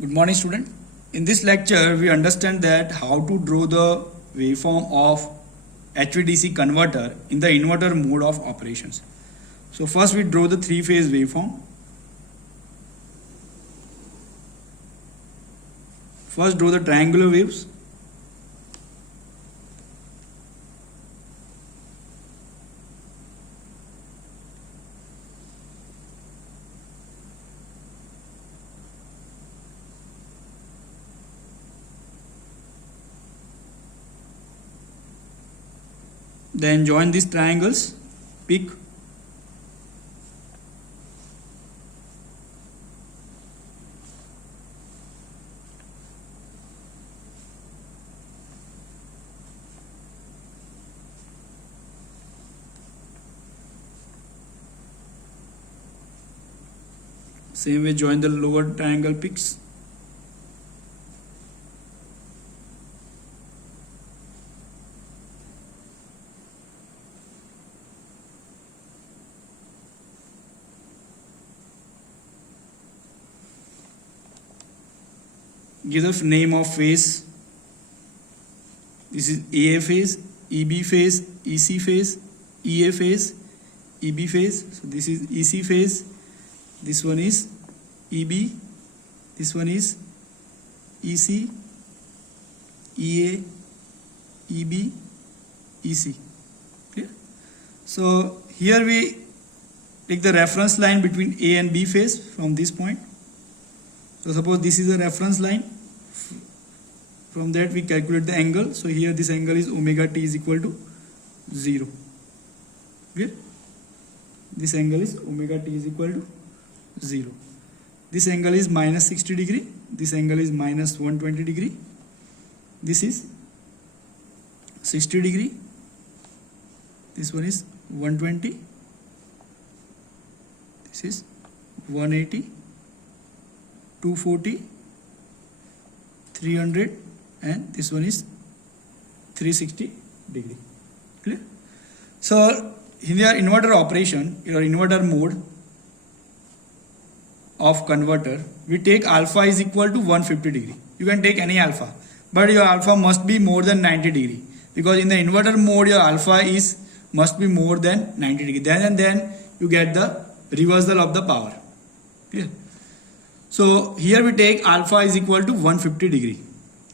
Good morning, student. In this lecture, we understand that how to draw the waveform of HVDC converter in the inverter mode of operations. So first we draw the three-phase waveform. First draw the triangular waves. Then join these triangles, pick. Same way join the lower triangle picks. Give the name of phase. This is AA phase, EB phase, EC phase, EA phase, EB phase. So this is EC phase. This one is EB. This one is EC, EA, EB, EC. Clear? So here we take the reference line between A and B phase from this point. So suppose this is a reference line. From that we calculate the angle. So here this angle is omega t is equal to 0. Clear? This angle is omega t is equal to 0. This angle is minus 60 degree. This angle is minus 120 degree. This is 60 degree. This one is 120. This is 180. 240, 300, and this one is 360 degree. Clear? So in your inverter operation, your inverter mode of converter, we take alpha is equal to 150 degree. You can take any alpha, but your alpha must be more than 90 degree, because in the inverter mode your alpha must be more than 90 degree. Then you get the reversal of the power. Clear? So here we take alpha is equal to 150 degree.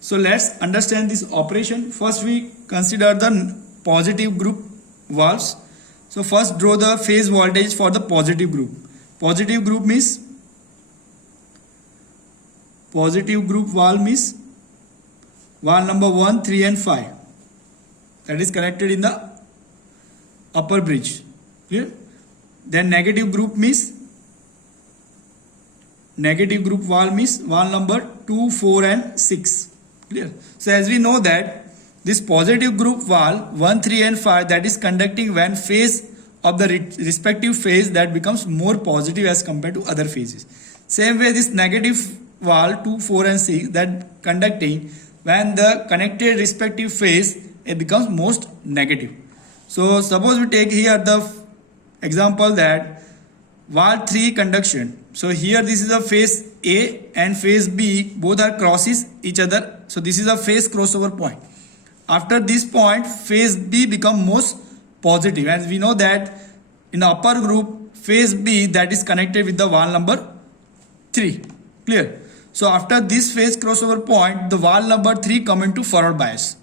So let's understand this operation. First we consider the positive group valves. So first draw the phase voltage for the positive group. Positive group valve means valve number 1, 3 and 5. That is connected in the upper bridge. Clear? Then negative group valve means valve number 2, 4 and 6. Clear? So as we know that this positive group valve 1, 3 and 5, that is conducting when phase of the respective phase that becomes more positive as compared to other phases. Same way this negative valve 2, 4 and 6, that conducting when the connected respective phase it becomes most negative. So suppose we take here the example that valve 3 conduction. So here this is a phase A and phase B, both are crosses each other. So this is a phase crossover point. After this point, phase B become most positive, as we know that in the upper group phase B that is connected with the valve number 3. Clear? So after this phase crossover point, the valve number 3 come into forward bias.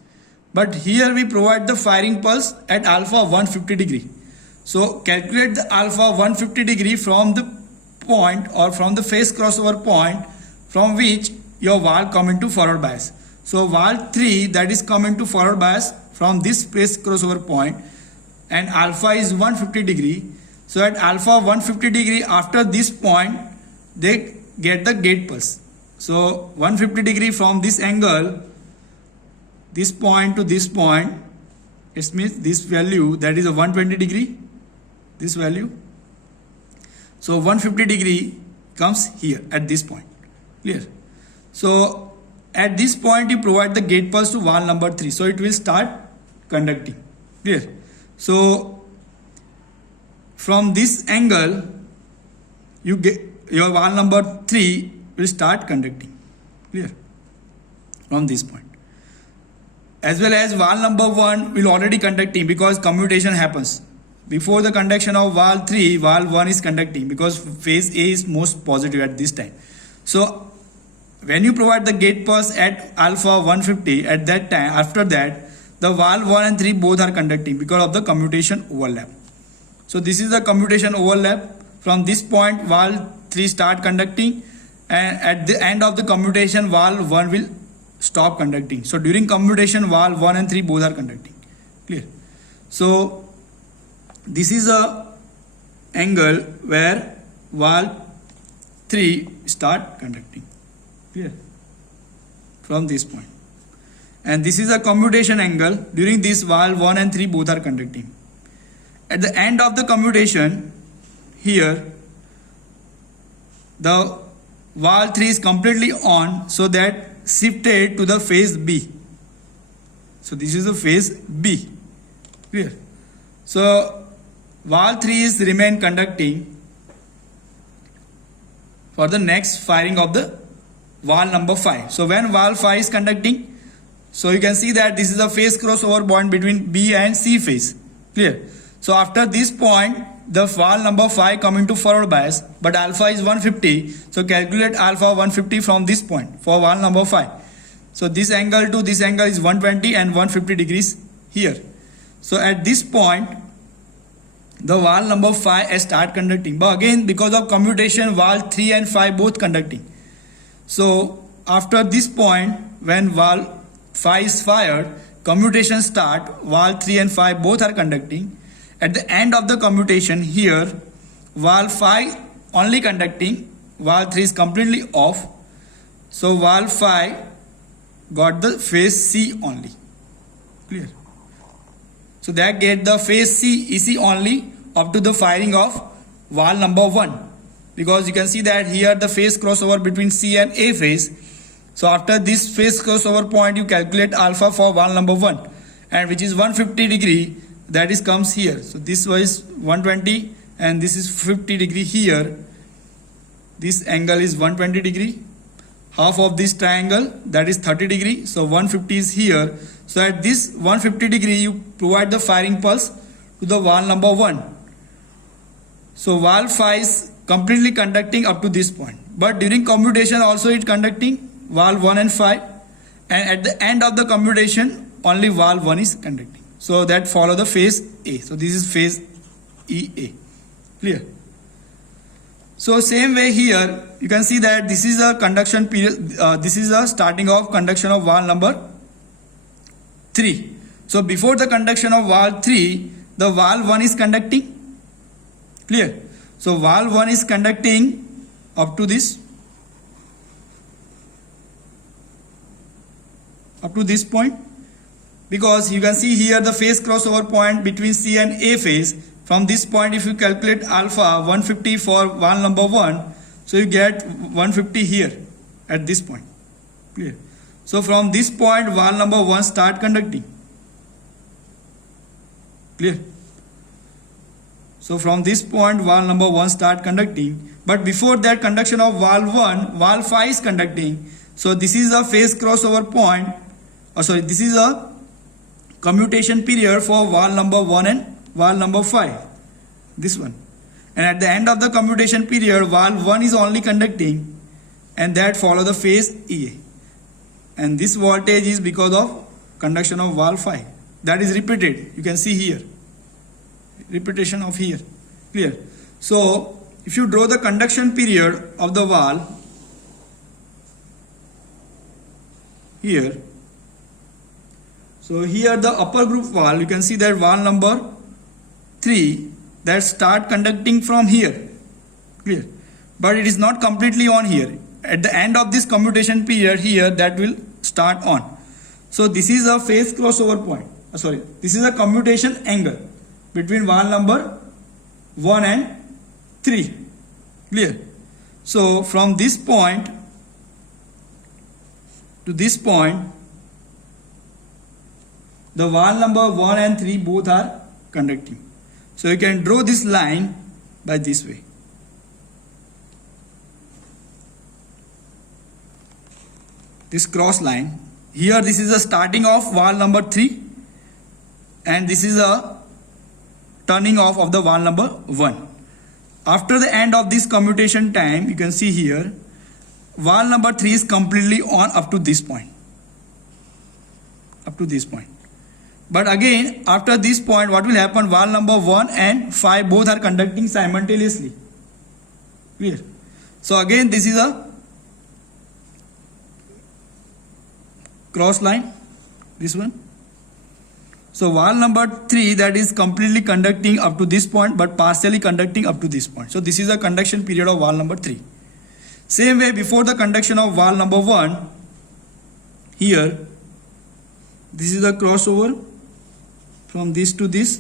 But here we provide the firing pulse at alpha 150 degree. So calculate the alpha 150 degree from the point or from the phase crossover point from which your valve come into forward bias. So valve 3 that is come into forward bias from this phase crossover point, and alpha is 150 degree. So at alpha 150 degree after this point they get the gate pulse. So 150 degree from this angle, this point to this point, it means this value that is a 120 degree, this value. So 150 degree comes here at this point. Clear? So at this point you provide the gate pulse to valve number 3. So it will start conducting. Clear? So from this angle you get your valve number 3 will start conducting. Clear? From this point. As well as wall number 1 will already conducting because commutation happens. Before the conduction of wall 3, wall 1 is conducting because phase A is most positive at this time. So when you provide the gate pulse at alpha 150, at that time, after that, the wall 1 and 3 both are conducting because of the commutation overlap. So this is the commutation overlap. From this point, wall 3 start conducting, and at the end of the commutation, wall 1 will stop conducting. So during commutation, wall 1 and 3 both are conducting. Clear? So this is a angle where wall 3 start conducting. Clear? From this point. And this is a commutation angle. During this, wall 1 and 3 both are conducting. At the end of the commutation, here the wall 3 is completely on, so that shifted to the phase B. So this is the phase B. Clear? So wall 3 is remain conducting for the next firing of the wall number 5. So when wall 5 is conducting, so you can see that this is a phase crossover point between B and C phase. Clear? So after this point, the wall number 5 come into forward bias, but alpha is 150. So calculate alpha 150 from this point for wall number 5. So this angle to this angle is 120 and 150 degrees here. So at this point, the wall number 5 start conducting. But again, because of commutation, wall 3 and 5 both conducting. So after this point, when wall 5 is fired, commutation start, wall 3 and 5 both are conducting. At the end of the commutation here, wall 5 only conducting, wall 3 is completely off. So wall 5 got the phase C only. Clear? So that get the phase C, EC only up to the firing of wall number 1. Because you can see that here the phase crossover between C and A phase. So after this phase crossover point, you calculate alpha for wall number 1, and which is 150 degree. That is comes here. So this was 120 and this is 50 degree here. This angle is 120 degree. Half of this triangle, that is 30 degree. So 150 is here. So at this 150 degree, you provide the firing pulse to the wall number 1. So wall 5 is completely conducting up to this point. But during commutation also it conducting wall 1 and 5. And at the end of the commutation, only wall 1 is conducting. So that follow the phase A. So this is phase EA. Clear? So same way here, you can see that this is a conduction period. This is a starting of conduction of wall number 3. So before the conduction of wall 3, the wall 1 is conducting. Clear? So wall 1 is conducting up to this point. Because you can see here the phase crossover point between C and A phase. From this point, if you calculate alpha 150 for wall number 1, so you get 150 here at this point. Clear? So from this point, wall number 1 start conducting. Clear? So from this point, wall number 1 start conducting. But before that conduction of wall 1, wall 5 is conducting. So this is a phase crossover point. This is a commutation period for wall number 1 and wall number 5. This one. And at the end of the commutation period, wall 1 is only conducting, and that follow the phase EA. And this voltage is because of conduction of wall 5. That is repeated. You can see here. Repetition of here. Clear? So if you draw the conduction period of the wall here, so here the upper group wall, you can see that wall number 3 that start conducting from here. Clear? But it is not completely on here. At the end of this commutation period here, that will start on. So this is a phase crossover point. This is a commutation angle between wall number 1 and 3. Clear? So from this point to this point, the wall number 1 and 3 both are conducting. So you can draw this line by this way. this cross line. Here this is the starting of valve number 3 and this is a turning off of the valve number 1. After the end of this commutation time, you can see here valve number 3 is completely on up to this point. Up to this point. But again, after this point, what will happen? Valve number 1 and 5 both are conducting simultaneously. Clear? So again, this is a cross line, this one. So valve number 3, that is completely conducting up to this point but partially conducting up to this point. So this is the conduction period of valve number 3. Same way, before the conduction of valve number 1, here this is the crossover from this to this,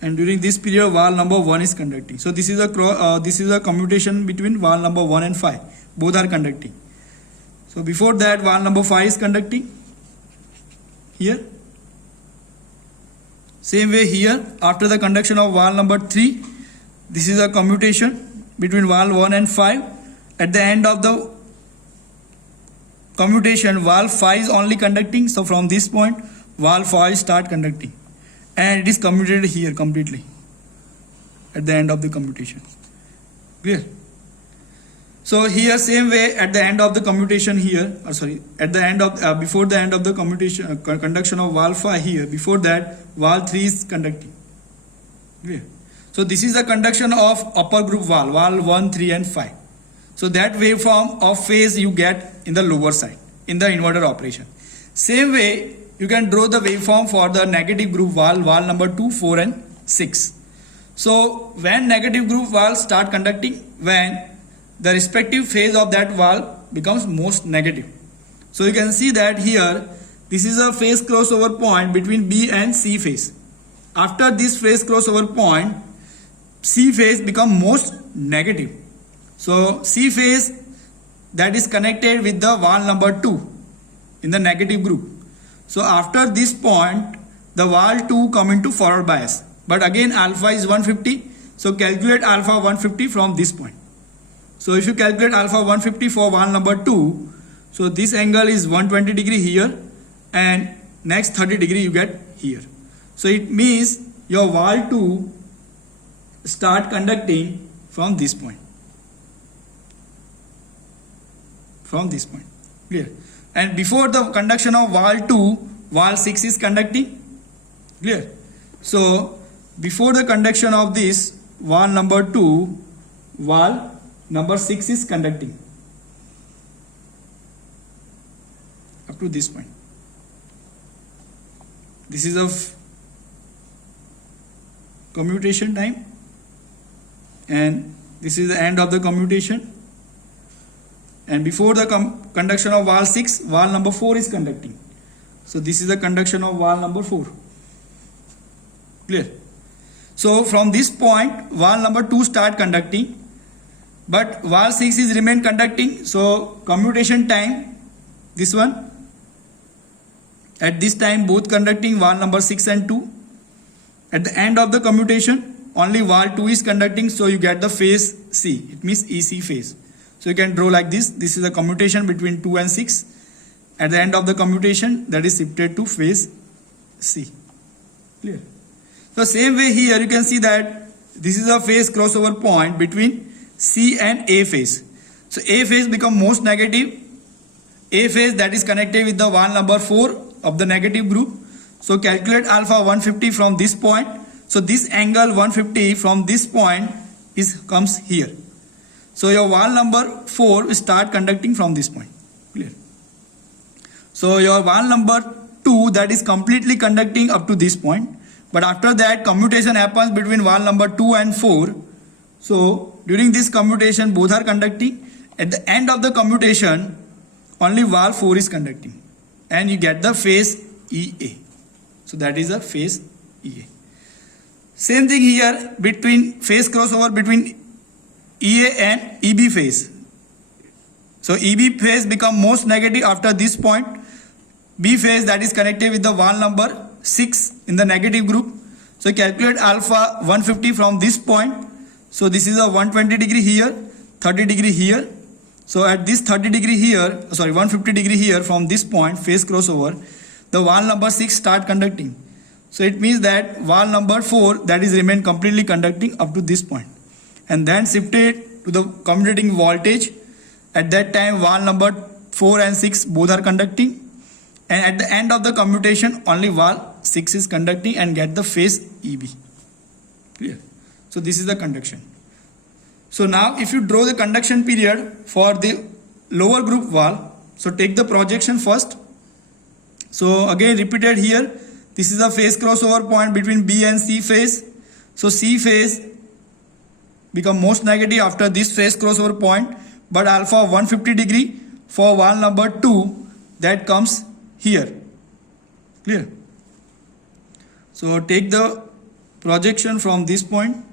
and during this period valve number 1 is conducting. So this is a commutation between valve number 1 and 5, both are conducting. So before that valve number 5 is conducting here. Same way here, after the conduction of valve number 3, this is a commutation between valve 1 and 5. At the end of the commutation, valve 5 is only conducting, so from this point valve 5 start conducting and it is commutated here completely at the end of the commutation. Clear? So here same way, at the end of the commutation here, at the end of before the end of the commutation conduction of valve 5 here, before that valve 3 is conducting. Clear? So this is the conduction of upper group valve, valve 1, 3 and 5. So that waveform of phase you get in the lower side in the inverter operation. Same way you can draw the waveform for the negative group valve, valve number 2, 4 and 6. So when negative group valves start conducting, when the respective phase of that valve becomes most negative. So you can see that here this is a phase crossover point between B and C phase. After this phase crossover point, C phase become most negative. So C phase that is connected with the valve number 2 in the negative group. So after this point, the valve 2 come into forward bias. But again alpha is 150. So calculate alpha 150 from this point. So if you calculate alpha 150 for valve number 2, so this angle is 120 degree here and next 30 degree you get here. So it means your valve 2 start conducting from this point. From this point. Clear? And before the conduction of valve 2, valve 6 is conducting. Clear? So before the conduction of this valve number 2, valve number 6 is conducting up to this point. This is of commutation time and this is the end of the commutation. And before the conduction of valve 6, valve number 4 is conducting. So this is the conduction of valve number 4. Clear? So from this point, valve number 2 start conducting, but valve 6 is remain conducting. So commutation time, this one, at this time both conducting, valve number 6 and 2. At the end of the commutation, only valve 2 is conducting, so you get the phase C. It means EC phase. So you can draw like this. This is the commutation between 2 and 6. At the end of the commutation, that is shifted to phase C. Clear? So same way here you can see that this is a phase crossover point between C and A phase. So A phase become most negative. A phase that is connected with the valve number 4 of the negative group. So calculate alpha 150 from this point. So this angle 150 from this point comes here. So your valve number 4 will start conducting from this point. Clear? So your valve number 2 that is completely conducting up to this point. But after that commutation happens between valve number 2 and 4. So during this commutation both are conducting. At the end of the commutation only valve 4 is conducting. And you get the phase EA. So that is a phase EA. Same thing here between phase crossover between EA and EB phase. So EB phase become most negative after this point. B phase that is connected with the valve number 6 in the negative group. So calculate alpha 150 from this point. So this is a 120 degree here. 30 degree here. So at this 30 degree here, 150 degree here, from this point phase crossover, the valve number 6 start conducting. So it means that valve number 4, that is remain completely conducting up to this point, and then shifted to the commutating voltage. At that time valve number 4 and 6 both are conducting, and at the end of the commutation only valve 6 is conducting and get the phase EB. Clear? So this is the conduction. So now if you draw the conduction period for the lower group valve, so take the projection first. So again repeated here, this is a phase crossover point between B and C phase. So C phase become most negative after this phase crossover point, but alpha 150 degree for valve number 2, that comes here. Clear? So take the projection from this point.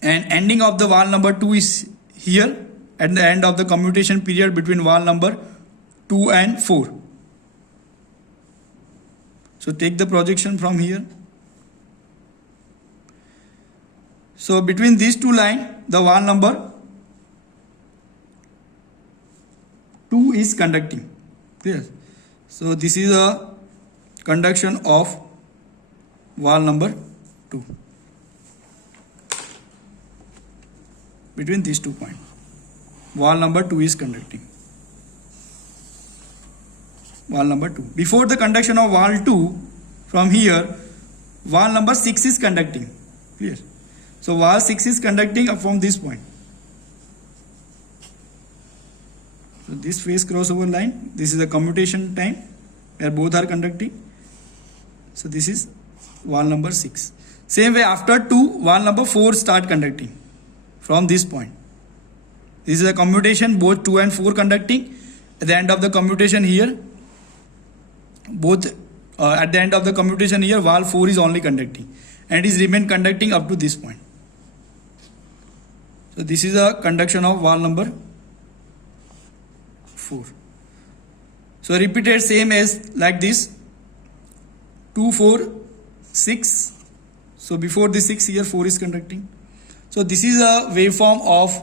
And ending of the valve number 2 is here at the end of the commutation period between valve number 2 and 4. So take the projection from here. So between these two lines, the valve number 2 is conducting. Clear? So this is a conduction of valve number 2 between these 2 points. Valve number 2 is conducting. Valve number 2. Before the conduction of valve 2, from here, valve number 6 is conducting. Clear? So valve 6 is conducting up from this point. So this phase crossover line, this is the commutation time where both are conducting. So this is valve number 6. Same way after 2, valve number 4 start conducting from this point. This is a commutation, both 2 and 4 conducting. At the end of the commutation here, at the end of the commutation here, valve 4 is only conducting, and it is remain conducting up to this point. So this is a conduction of valve number 4. So repeated same as like this, 2, 4, 6. So before the 6 here 4 is conducting. So this is a waveform of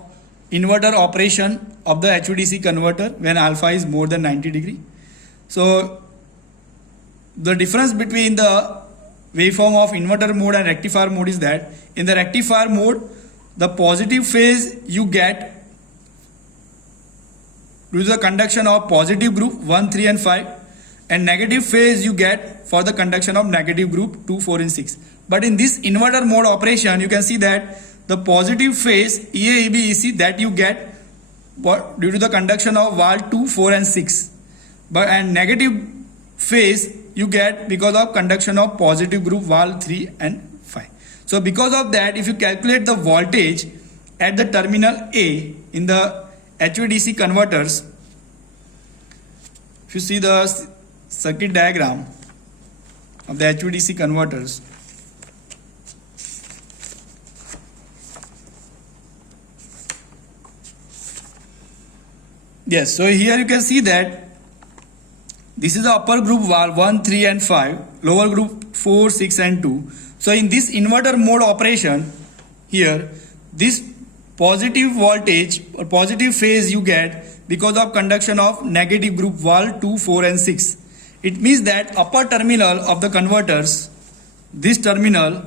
inverter operation of the HVDC converter when alpha is more than 90 degree. So the difference between the waveform of inverter mode and rectifier mode is that in the rectifier mode, the positive phase you get due to the conduction of positive group 1, 3 and 5, and negative phase you get for the conduction of negative group 2, 4 and 6. But in this inverter mode operation, you can see that the positive phase EA, EB, EC that you get due to the conduction of valve 2, 4 and 6. And negative phase you get because of conduction of positive group valve 3 and 5. So because of that, if you calculate the voltage at the terminal A in the HVDC converters, if you see the circuit diagram of the HVDC converters, yes, so here you can see that this is the upper group valve 1, 3 and 5, lower group 4, 6 and 2. So in this inverter mode operation here, this positive voltage or positive phase you get because of conduction of negative group valve 2, 4 and 6. It means that upper terminal of the converters, this terminal,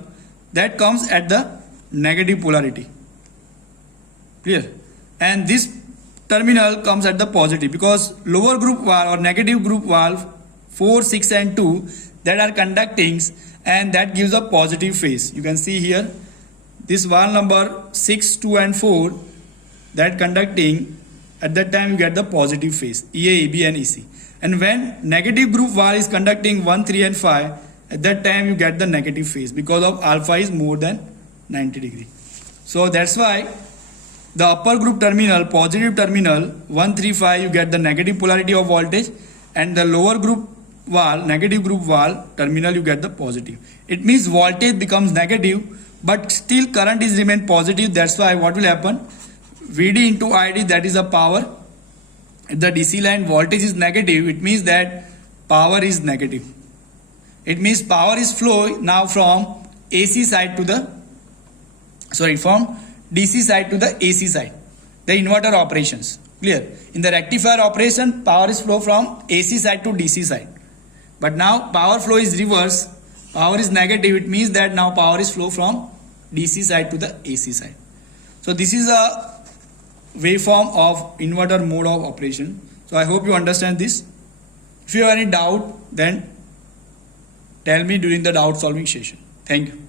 that comes at the negative polarity. Clear? And this terminal comes at the positive because lower group valve or negative group valve 4, 6 and 2 that are conducting, and that gives a positive phase. You can see here this valve number 6, 2 and 4 that conducting, at that time you get the positive phase EA, EB and EC. And when negative group valve is conducting 1, 3 and 5, at that time you get the negative phase because of alpha is more than 90 degree. So that's why the upper group terminal, positive terminal 1, 3, 5, you get the negative polarity of voltage, and the lower group valve, negative group valve terminal, you get the positive. It means voltage becomes negative, but still current is remain positive. That's why what will happen? VD into ID, that is a power. If the DC line voltage is negative, it means that power is negative. It means power is flowing now from AC side to the from DC side to the AC side. The inverter operations. Clear? In the rectifier operation, power is flow from AC side to DC side. But now power flow is reverse. Power is negative. It means that now power is flow from DC side to the AC side. So this is a waveform of inverter mode of operation. So I hope you understand this. If you have any doubt, then tell me during the doubt solving session. Thank you.